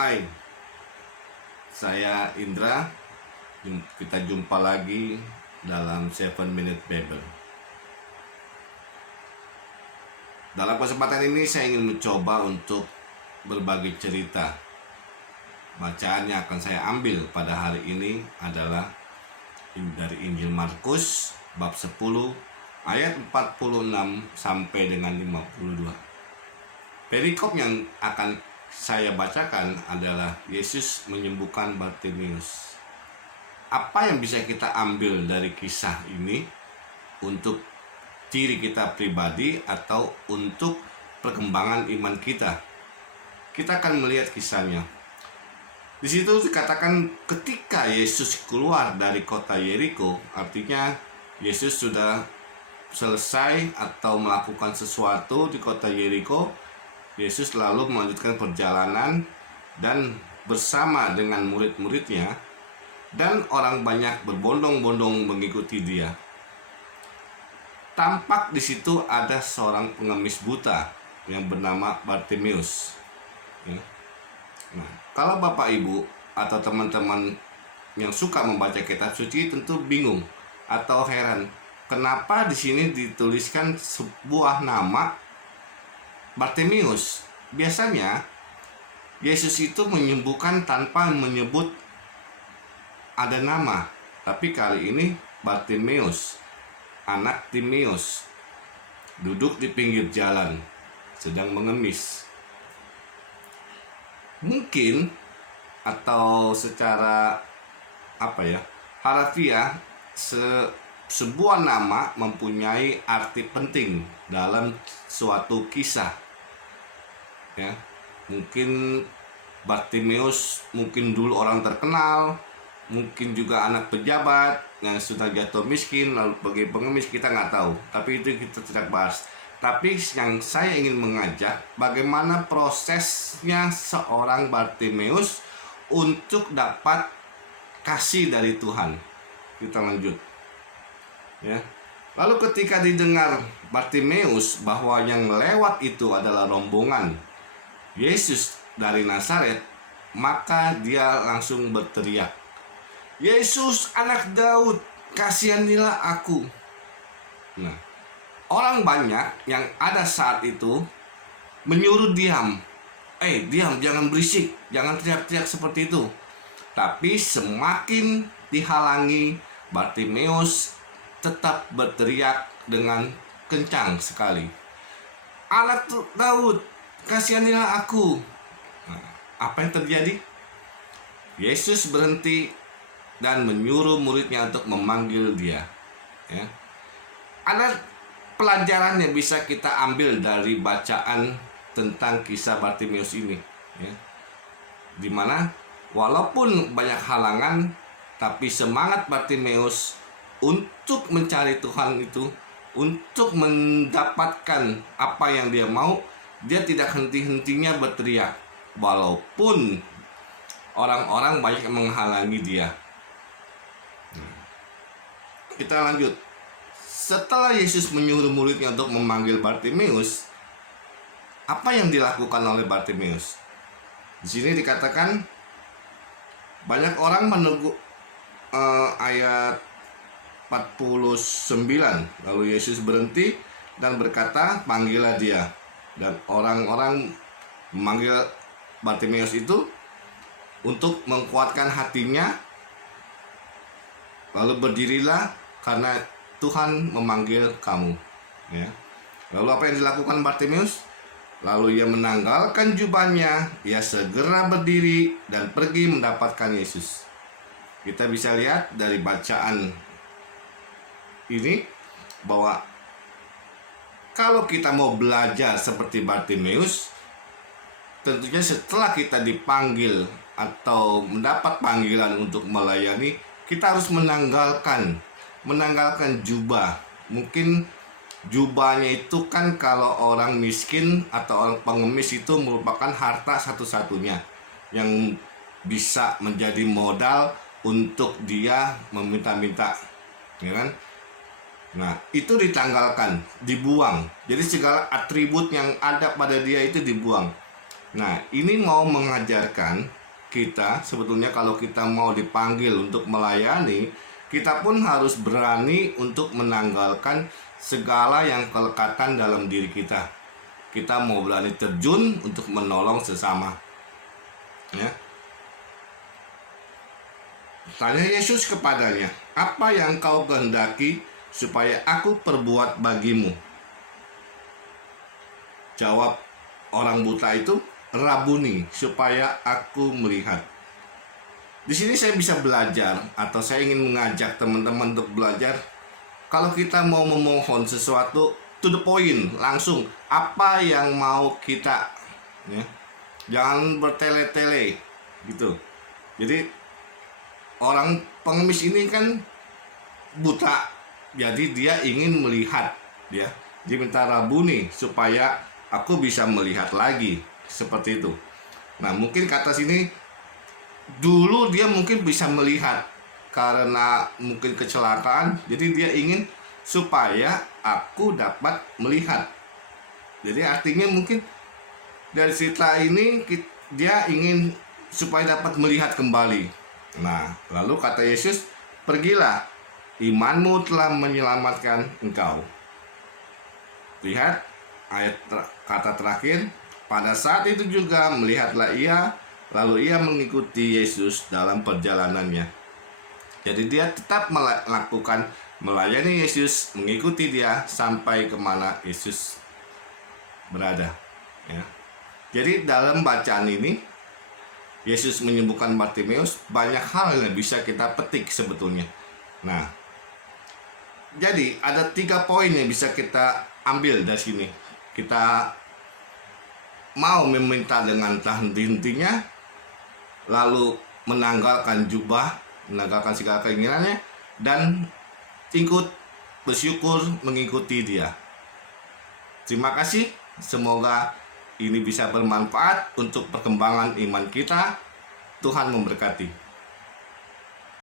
Hai, saya Indra. Kita jumpa lagi dalam 7 Minute Bible. Dalam kesempatan ini saya ingin mencoba untuk berbagi cerita. Bacaan yang akan saya ambil pada hari ini adalah dari Injil Markus bab 10 ayat 46 sampai dengan 52. Perikop yang akan saya bacakan adalah Yesus menyembuhkan Bartimeus. Apa yang bisa kita ambil dari kisah ini untuk diri kita pribadi atau untuk perkembangan iman kita? Kita akan melihat kisahnya. Di situ dikatakan ketika Yesus keluar dari kota Yeriko, artinya Yesus sudah selesai atau melakukan sesuatu di kota Yeriko. Yesus lalu melanjutkan perjalanan dan bersama dengan murid-muridnya, dan orang banyak berbondong-bondong mengikuti dia. Tampak di situ ada seorang pengemis buta yang bernama Bartimeus. Nah, kalau Bapak Ibu atau teman-teman yang suka membaca kitab suci tentu bingung atau heran, kenapa di sini dituliskan sebuah nama Bartimeus. Biasanya Yesus itu menyembuhkan tanpa menyebut ada nama, tapi kali ini Bartimeus, anak Timeus, duduk di pinggir jalan sedang mengemis. Mungkin atau secara harafiah, sebuah nama mempunyai arti penting dalam suatu kisah. Ya, mungkin Bartimeus mungkin dulu orang terkenal, mungkin juga anak pejabat yang sudah jatuh miskin lalu bagi pengemis, kita nggak tahu. Tapi itu kita tidak bahas. Tapi yang saya ingin mengajak bagaimana prosesnya seorang Bartimeus untuk dapat kasih dari Tuhan. Kita lanjut. Ya. Lalu ketika didengar Bartimeus bahwa yang lewat itu adalah rombongan Yesus dari Nazaret, maka dia langsung berteriak, "Yesus anak Daud, kasihanilah aku." Nah, orang banyak yang ada saat itu menyuruh diam. Diam, jangan berisik, jangan teriak-teriak seperti itu. Tapi semakin dihalangi, Bartimeus tetap berteriak dengan kencang sekali, "Anak Daud, kasihanilah aku." Nah, apa yang terjadi? Yesus berhenti dan menyuruh muridnya untuk memanggil dia. Ya. Ada pelajaran yang bisa kita ambil dari bacaan tentang kisah Bartimeus ini. Ya. Dimana walaupun banyak halangan, tapi semangat Bartimeus untuk mencari Tuhan itu, untuk mendapatkan apa yang dia mau, dia tidak henti-hentinya berteriak walaupun orang-orang banyak yang menghalangi dia. Kita lanjut. Setelah Yesus menyuruh muridnya untuk memanggil Bartimeus, apa yang dilakukan oleh Bartimeus? Di sini dikatakan banyak orang menunggu. Ayat 49, lalu Yesus berhenti dan berkata, "Panggillah dia." Dan orang-orang memanggil Bartimeus itu untuk menguatkan hatinya. Lalu, "Berdirilah, karena Tuhan memanggil kamu." Ya. Lalu apa yang dilakukan Bartimeus? Lalu ia menanggalkan jubahnya, ia segera berdiri dan pergi mendapatkan Yesus. Kita bisa lihat dari bacaan ini bahwa kalau kita mau belajar seperti Bartimeus, tentunya setelah kita dipanggil atau mendapat panggilan untuk melayani, kita harus menanggalkan jubah. Mungkin jubahnya itu kan kalau orang miskin atau orang pengemis itu merupakan harta satu-satunya yang bisa menjadi modal untuk dia meminta-minta, ya kan? Nah, itu ditanggalkan, dibuang. Jadi segala atribut yang ada pada dia itu dibuang. Nah, ini mau mengajarkan kita sebetulnya kalau kita mau dipanggil untuk melayani, kita pun harus berani untuk menanggalkan segala yang kelekatan dalam diri kita. Kita mau berani terjun untuk menolong sesama. Ya. Tanya Yesus kepadanya, "Apa yang kau kehendaki supaya aku perbuat bagimu?" Jawab orang buta itu, "Rabuni, supaya aku melihat." Di sini saya bisa belajar, atau saya ingin mengajak teman-teman untuk belajar. Kalau kita mau memohon sesuatu, to the point, langsung apa yang mau kita, ya. Jangan bertele-tele gitu. Jadi orang pengemis ini kan buta, jadi dia ingin melihat, ya. Dia minta Rabuni supaya aku bisa melihat lagi, seperti itu. Nah, mungkin kata sini dulu dia mungkin bisa melihat karena mungkin kecelakaan, jadi dia ingin supaya aku dapat melihat. Jadi artinya mungkin dari cerita ini dia ingin supaya dapat melihat kembali. Nah, lalu kata Yesus, "Pergilah, imanmu telah menyelamatkan engkau." Lihat kata terakhir, pada saat itu juga melihatlah ia, lalu ia mengikuti Yesus dalam perjalanannya. Jadi dia tetap melakukan melayani Yesus, mengikuti dia sampai kemana Yesus berada. Ya. Jadi dalam bacaan ini Yesus menyembuhkan Bartimeus, banyak hal yang bisa kita petik sebetulnya. Nah, jadi ada 3 poin yang bisa kita ambil dari sini. Kita mau meminta dengan tak henti-hentinya, lalu menanggalkan jubah, menanggalkan segala keinginannya, dan ikut bersyukur mengikuti dia. Terima kasih, semoga ini bisa bermanfaat untuk perkembangan iman kita. Tuhan memberkati.